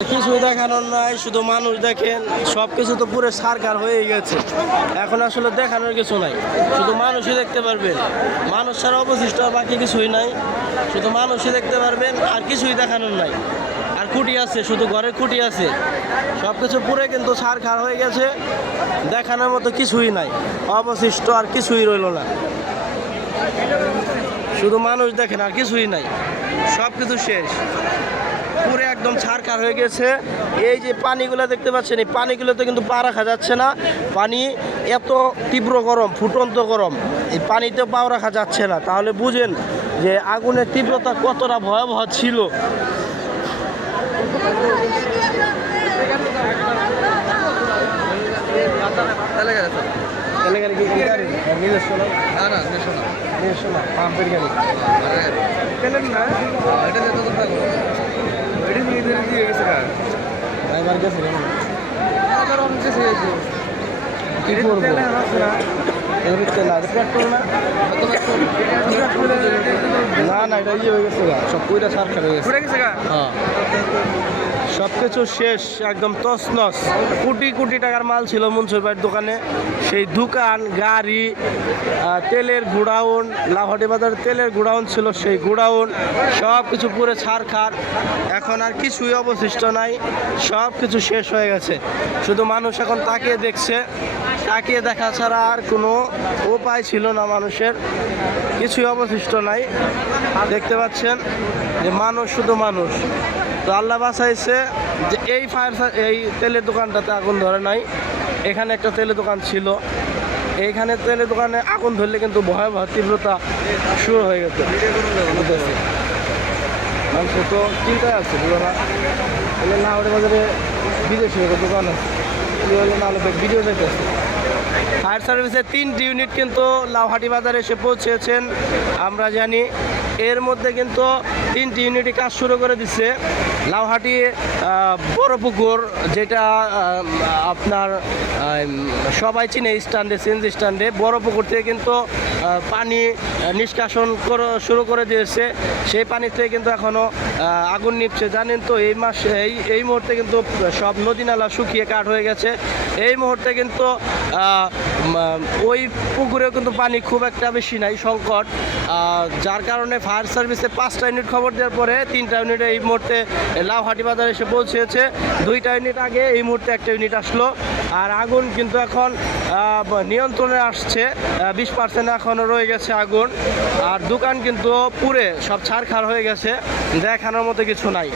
কিছু দেখানোর নাই, শুধু মানুষ দেখেন, সব কিছু তো পুরো সারকার হয়ে গেছে। এখন আসলে দেখানোর কিছু নাই, শুধু মানুষই দেখতে পারবেন। মানুষ ছাড়া অবশিষ্ট আর বাকি কিছুই নাই, শুধু মানুষই দেখতে পারবেন, আর কিছুই দেখানোর নাই। আর খুঁটি আছে, শুধু ঘরের খুঁটি আছে, সব কিছু পুরো কিন্তু সারকার হয়ে গেছে। দেখানোর মতো কিছুই নাই, অবশিষ্ট আর কিছুই রইল না। শুধু মানুষ দেখেন, আর কিছুই নাই, সব কিছু শেষ, পুরো একদম ছারখার হয়ে গেছে। এই যে পানিগুলো দেখতে পাচ্ছেন, এই পানিগুলোতে কিন্তু পা রাখা যাচ্ছে না। পানি এত তীব্র গরম, ফুটন্ত গরম, এই পানিতে পাও রাখা যাচ্ছে না। তাহলে বুঝেন যে আগুনের তীব্রতা কতটা ভয়াবহ ছিল। পাম্পের গাড়ি ড্রাইভার গেছে পেট্রোল না, না এটা ইয়ে হয়ে গেছে, সব পুরো সারখার হয়ে গেছে। হ্যাঁ, সব কিছু শেষ, একদম তছনছ। কোটি কোটি টাকার মাল ছিল মনসুর ভাইয়ের দোকানে, সেই দোকান, গাড়ি, তেলের গোডাউন, লাউহাটি বাজারে তেলের গোডাউন ছিল, সেই গোডাউন সব কিছু পুরো ছারখার। এখন আর কিছুই অবশিষ্ট নাই, সব কিছু শেষ হয়ে গেছে। শুধু মানুষ এখন তাকিয়ে দেখছে, তাকিয়ে দেখা ছাড়া আর কোনো উপায় ছিল না মানুষের। কিছুই অবশিষ্ট নাই, দেখতে পাচ্ছেন যে মানুষ, শুধু মানুষ। তো আল্লাহ বাঁচাইছে যে এই তেলের দোকানটাতে আগুন ধরে নাই। এখানে একটা তেলের দোকান ছিল, এইখানে তেলের দোকানে আগুন ধরলে কিন্তু ভয়াবহ তীব্রতা শুরু হয়ে গেছে। মানুষ তো চিন্তায় আছে, বুঝলো না লাউহাটি বাজারে বিদেশি দোকান আছে, না হলে ভিডিও দেখতেছে। ফায়ার সার্ভিসের 3টি ইউনিট কিন্তু লাউহাটি বাজারে এসে পৌঁছেছেন আমরা জানি। এর মধ্যে কিন্তু 3টি ইউনিটই কাজ শুরু করে দিচ্ছে। লাউহাটি বড় পুকুর, যেটা আপনার সবাই চিনে, স্ট্যান্ডে, সিএনজি স্ট্যান্ডে, বড় পুকুর থেকে কিন্তু পানি নিষ্কাশন শুরু করে দিয়েছে। সেই পানি থেকে কিন্তু এখনও আগুন নিভছে। জানেন তো এই মুহূর্তে কিন্তু সব নদী নালা শুকিয়ে কাঠ হয়ে গেছে। এই মুহূর্তে কিন্তু ওই পুকুরেও কিন্তু পানি খুব একটা বেশি নাই, সংকট। যার কারণে ফায়ার সার্ভিসে 5টা ইউনিট খবর দেওয়ার পরে 3টা ইউনিট এই মুহূর্তে লাউহাটি বাজারে এসে পৌঁছেছে। 2টা ইউনিট আগে, এই মুহূর্তে একটা ইউনিট আসলো। আর আগুন কিন্তু এখন নিয়ন্ত্রণে আসছে, 20% এখনও রয়ে গেছে আগুন। আর দোকান কিন্তু পুরে সব ছারখার হয়ে গেছে, দেখানোর মতো কিছু নাই।